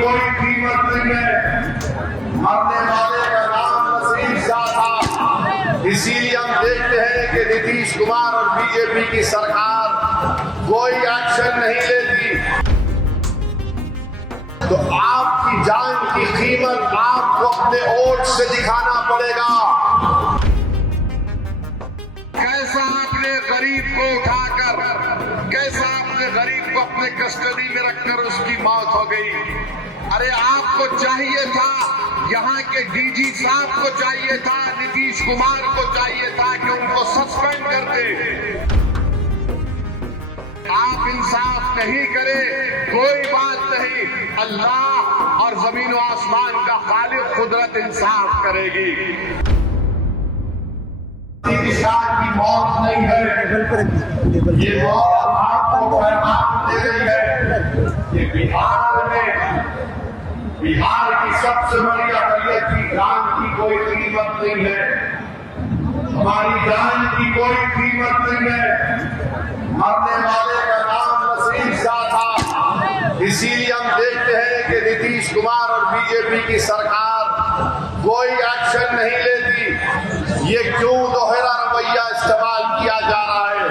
कोई कीमत नहीं है। मरने वाले का नाम नसीर शाह था। इसीलिए हम देखते हैं कि नीतीश कुमार और बीजेपी की सरकार कोई एक्शन नहीं लेती। तो आपकी जान की कीमत आपको अपने वोट से दिखाना पड़ेगा। कैसा आपने गरीब को उठाकर, कैसा आपने गरीब को अपने कस्टडी में रखकर उसकी मौत हो गई। अरे आपको चाहिए था, यहाँ के डीजी साहब को चाहिए था, नीतीश कुमार को चाहिए था कि उनको सस्पेंड कर दे। आप इंसाफ नहीं करे, कोई बात नहीं, अल्लाह और जमीन और आसमान का खालिक कुदरत इंसाफ करेगी। की मौत नहीं है, ये मौत आपको पैगाम दे रही है। ये बिहार की सबसे बड़ी अकलियत की जान की कोई कीमत नहीं है। हमारी जान की कोई कीमत नहीं है। मरने वाले का नाम नसीर शाह था। इसीलिए हम देखते हैं कि नीतीश कुमार और बीजेपी की सरकार कोई एक्शन नहीं लेती। ये क्यों दोहरा रवैया इस्तेमाल किया जा रहा है?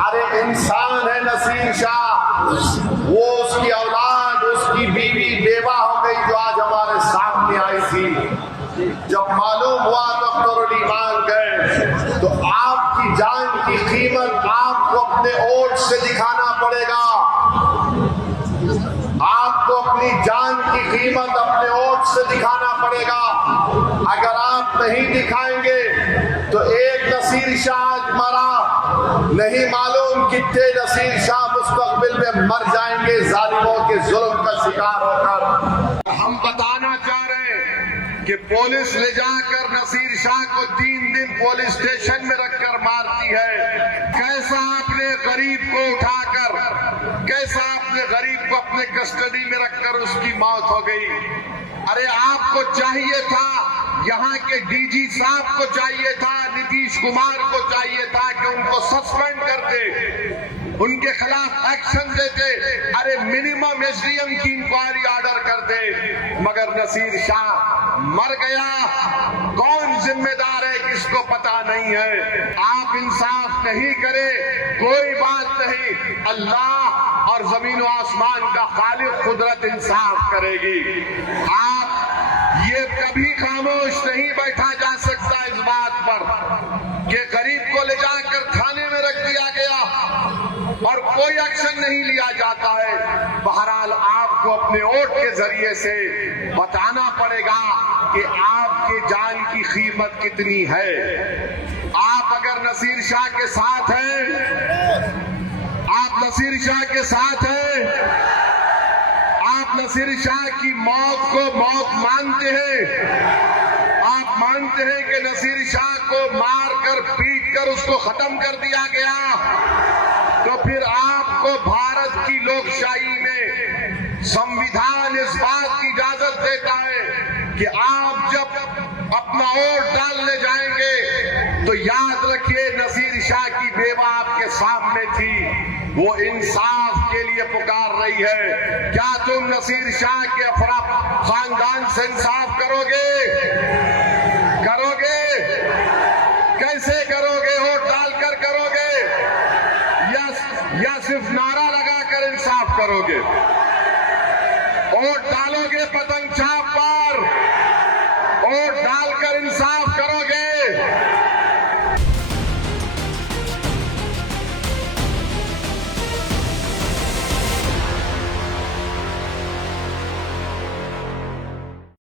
अरे इंसान है नसीर शाह, वो उसकी औलाद, उसकी बीवी बेवा हो गई जो आज हमारे सामने आई थी। जब मालूम हुआ तो करोड़ी मांग गए। तो आपकी जान की कीमत आपको अपने वोट से दिखाना पड़ेगा। आपको अपनी जान की कीमत अपने वोट से दिखाना पड़ेगा। अगर आप नहीं दिखाएंगे तो एक नसीर शाह आज मरा, नहीं मालूम कितने नसीर शाह मुस्तकबिल में मर जाएंगे जालिमों के जुल्म का शिकार होकर। हम बताना चाह रहे हैं कि पुलिस ले जाकर नसीर शाह को 3 दिन पुलिस स्टेशन में रखकर मारती है। कैसा आपने गरीब को उठाकर, कैसा आपने गरीब को अपने कस्टडी में रखकर उसकी मौत हो गई। अरे आपको चाहिए था, यहाँ के डीजी साहब को चाहिए था, नीतीश कुमार को चाहिए था कि उनको सस्पेंड कर दे, उनके खिलाफ एक्शन देते। अरे मिनिमम एसडीएम की इंक्वायरी ऑर्डर कर दे, मगर नसीर शाह मर गया। कौन जिम्मेदार है किसको पता नहीं है। आप इंसाफ नहीं करे, कोई बात नहीं, अल्लाह और जमीन और आसमान का खालिक कुदरत इंसाफ करेगी। आप ये कभी खामोश नहीं बैठा जा सकता इस बात पर कि गरीब को ले जाकर थाने में रख दिया गया और कोई एक्शन नहीं लिया जाता है। बहरहाल आपको अपने वोट के जरिए से बताना पड़ेगा कि आपके जान की कीमत कितनी है। आप अगर नसीर शाह के साथ हैं, आप नसीर शाह के साथ हैं, आप नसीर शाह की मौत को मौत मानते हैं, आप मानते हैं कि नसीर शाह को मारकर पीटकर उसको खत्म कर दिया गया, तो फिर आपको भारत की लोकशाही में संविधान इस बात की इजाजत देता है कि आप जब अपना वोट डालने जाएंगे तो याद रखिए नसीर शाह की बेवा आपके सामने थी, वो इंसाफ के लिए पुकार रही है। क्या तुम नसीर शाह के खानदान से इंसाफ करोगे? करोगे? कैसे करोगे? वोट डालकर करोगे या सिर्फ नारा लगाकर इंसाफ करोगे? वोट डालोगे पता